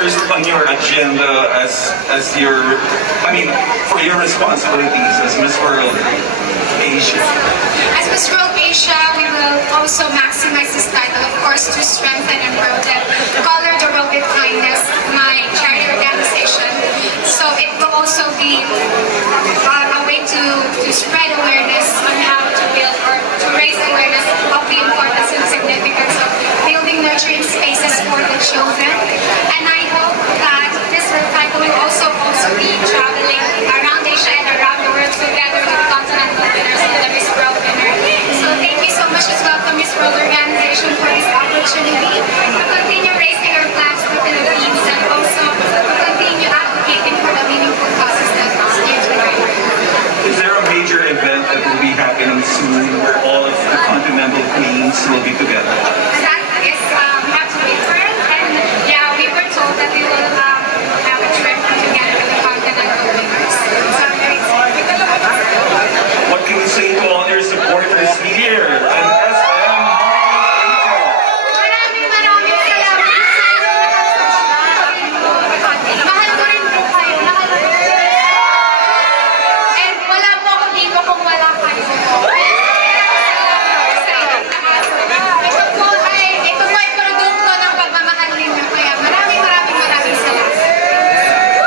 first on your agenda as your, I mean, for your responsibilities as Miss World Asia? As Miss World Asia, we will also maximize this title, of course, to strengthen and grow the Color the World with Kindness, my charity organization. So it will also be a way to spread awareness on how to build or to raise awareness of the importance and significance of building nurturing spaces for the children. And I hope that this title will also be traveling around Asia and around the world together with continental winners and the Miss World winner. So thank you so much as well to Miss World Organization for this opportunity to continue raising our flags for the Philippines and also to continue advocating for the meaningful causes that are near to our heart. Is there a major event that will be happening soon where all of the continental queens will be together? That is, we have to wait for it. And yeah, we were told that we will have a trip together with the continental winners. So I'm very excited. What can you say to all your supporters here and SM Maraming salamat. Mahal ko rin po kayo. Mahal ko rin. And wala po ako dito kung wala kayo. Ito po ay produkto ng pagmamahal ninyo. Kaya maraming salamat.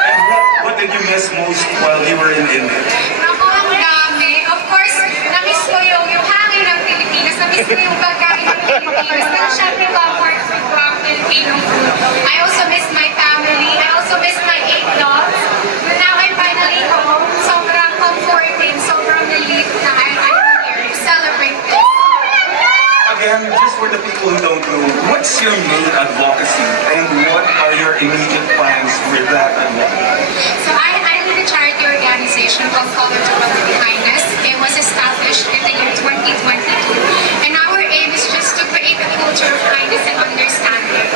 And what did you miss most while you were in India? Ako, ang dami. Of course, na-miss ko yung hangin ng Pilipinas. Na-miss ko yung pagkain ng Pilipinas. Pero syempre, comfort from Filipino food. I also miss my family. I also miss my 8 dogs. But now I'm finally home. Sobrang comforting. Sobrang relief na I'm here to celebrate this. Again, just for the people who don't know, what's your main advocacy and what are your immediate plans with that advocacy? So I lead a charity organization called Color the World with Kindness. It was established in the year 2022. And our aim is just to create a culture of kindness and understanding.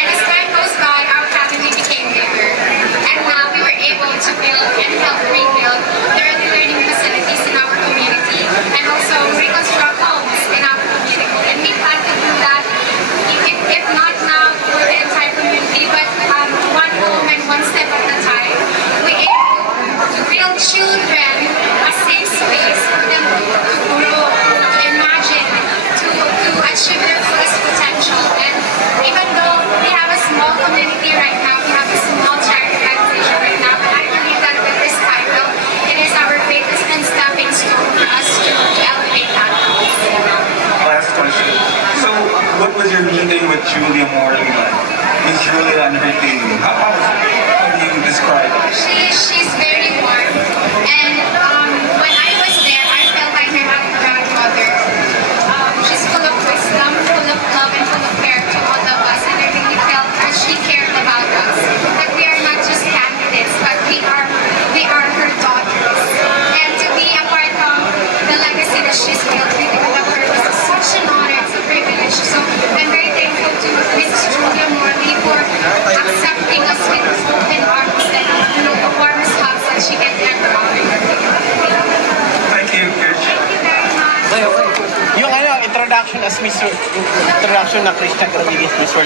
And as time goes by, our family became bigger. And now we were able to build and help rebuild the early learning facilities in our community and also reconstruct homes in our community. And we plan to do that, if not now for the entire community, but one home and one step at a time. We aim to build children a safe space for them to grow, to imagine, to achieve their fullest potential. And even though we have a small community right now, we have a small charity organization right now, but I believe that with this title, it is our greatest and stepping stone for us to elevate that. Last question. So, what was your meeting with Julia Morley like? Miss Julia and her team. How do you describe it? She's very warm, and when I was there, I felt like I had a grandmother. She's full of wisdom, full of love, and full of care to all of us, and I really felt that she cared about us. That we are not just candidates, but we are her daughters. And to be a part of the legacy that she's built with her purpose is such an honor, it's a privilege. So I'm very thankful to Miss Julia Morley for accepting us with open arms and the warmest hugs that she can ever offer. Thank you, Kirsch. Thank you very much. Yung introduction as Miss introduction na Christian Rodriguez Miss World.